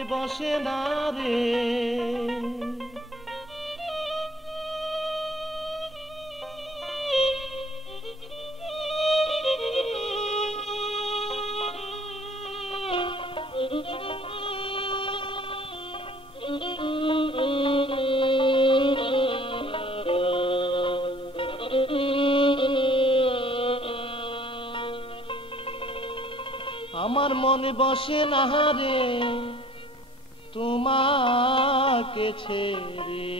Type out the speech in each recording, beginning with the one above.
মনে বসে না রে। আমার মনে বসে না রে তোমাকে ছেড়ে,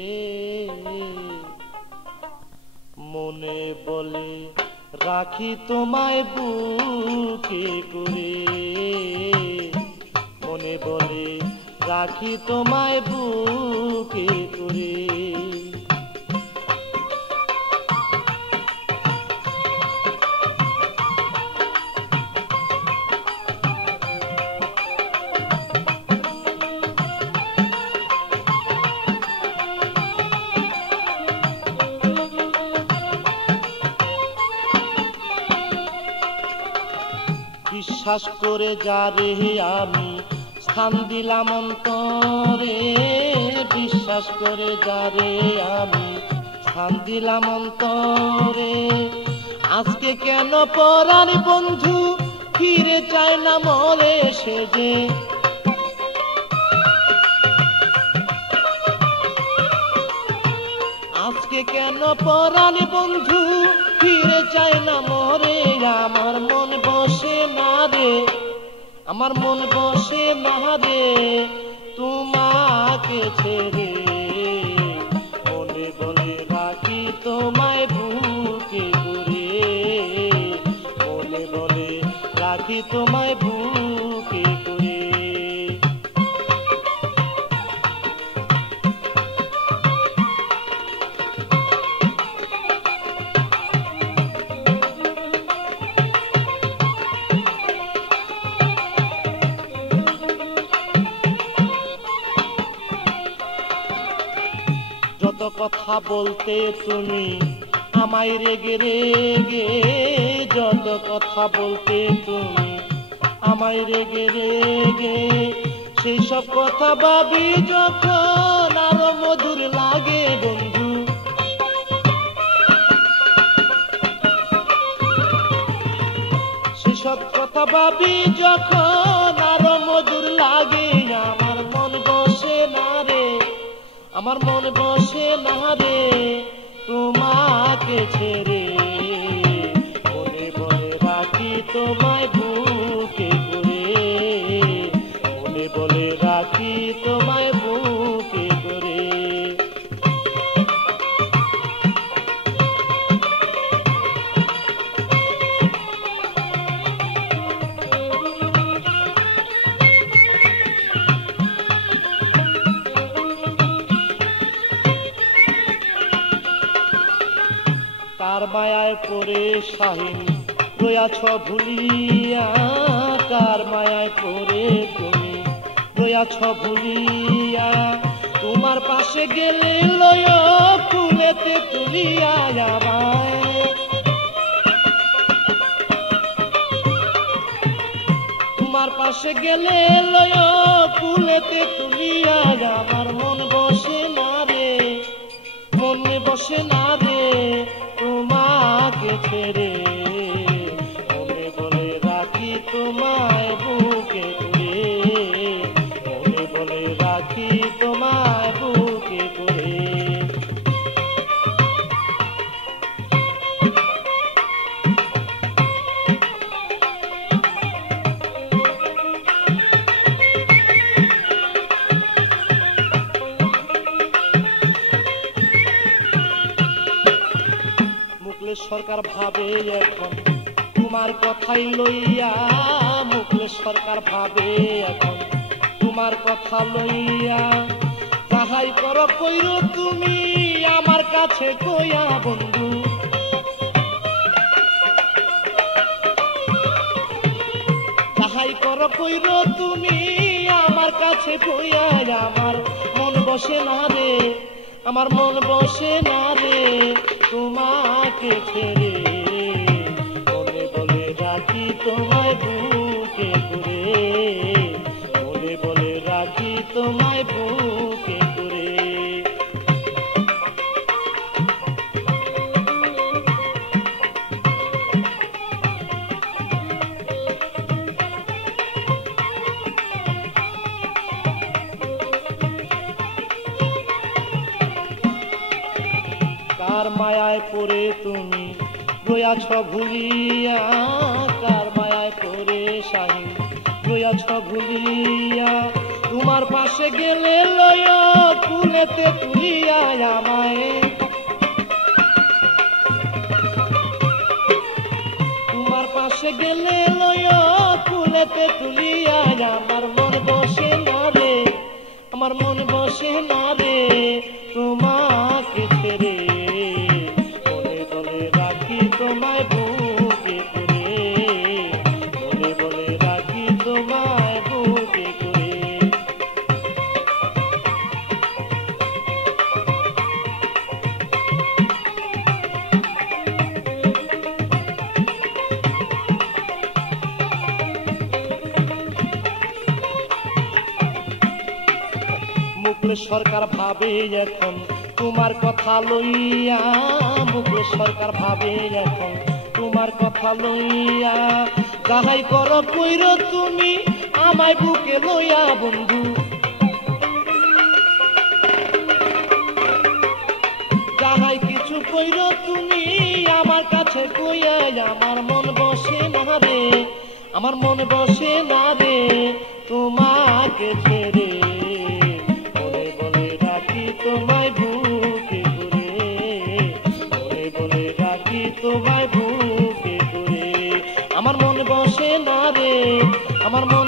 মনে বলে রাখি তোমায় বুকে করে, মনে বলে রাখি তোমায় বুকে করে। বিশ্বাস করে যারে আমি স্থান দিলাম অন্তরে, বিশ্বাস করে যারে আমি স্থান দিলাম অন্তরে, আজকে কেন পরাণ বন্ধু ফিরে চায় না মরে সে যে। আজকে কেন পরাণ বন্ধু ফিরে চায় না মরে, আমার মন বসে না রে, আমার মন বসে না রে তোমাকে ছেড়ে, মনে বলে রাখি তোমায় বুকে করে, মনে বলে রাখি তোমায় বুকে করে। যত কথা বলতে তুমি আমায় রেগে রেগে, যত কথা বলতে তুমি আমায় রেগে রেগে, সেই সব কথা ভাবি যখন আরো মধুর লাগে বন্ধু। সেসব কথা ভাবি যখন আরো মধুর লাগে, আমার মন বসে না রে, আমার মন বসে না রে তোমাকে ছেড়ে, মনে বলে রাখি তোমায় বুকে করে, মনে বলে রাখি তোমায় বুকে করে। কার মায়ায় পড়ে শাহিন রয়াছ ভুলিয়া, কার মায়ায় পড়ে তুমি রয়াছ ভুলিয়া, তোমার পাশে গেলে লয় ফুলেতে তুলিয়া আমায়, তোমার পাশে গেলে লয় ফুলেতে তুলিয়া, আমার মন বসে না রে, মনে বসে না রে তোমাকে ছেড়ে, মনে বলে রাখি তোমায় বুকে করে, মনে বলে রাখি তোমায় বুকে করে। মুকলেশ সরকার ভাবে এখন তোমার কথাই লইয়া, মুকলেশ সরকার ভাবে এখন তোমার কথা লইয়া, যাহাই করো কইরো তুমি আমার কাছে কইয়া বন্ধু, যাহাই করো কইরো তুমি আমার কাছে কইয়া, আমার মন বসে না রে, আমার মন বসে না রে তোমাকে ছেড়ে, মনে বলে রাখি তোমায় বুকে করে, মনে বলে রাখি তোমায় বুকে করে। কার মায়ায় পড়ে তুমি রয়াছ ভুলিয়া, কার মায়ায় পড়ে শাহী রয়াছ ভুলিয়া, তোমার পাশে গেলে লয় কুলেতে তুলিয়া আমায়, তোমার পাশে গেলে লয় কুলেতে তুলিয়া, আমার মন বসে না রে, আমার মন বসে না রে তোমাকে ছেড়ে, বলে বলে রাখি তোমায় বুকে করে, বলে বলে রাখি তোমায় বুকে করে। মুকেশ সরকার ভাবে এখন তোমার কথা লইয়া, মুকেশ সরকার ভাবে এখন তোমার কথা লইয়া, যাহাই করো কইর তুমি আমায় বুকে লইয়া বন্ধু, যাহাই কিছু কইর তুমি আমার কাছে কইয়া, আমার মন বসে না রে, আমার মন বসে না রে তোমাকে ছেড়ে, তোমায় বুকে করে, বলে বলে রাখি তোমায় বুকে করে। আমার মন বসে না রে, আমার মন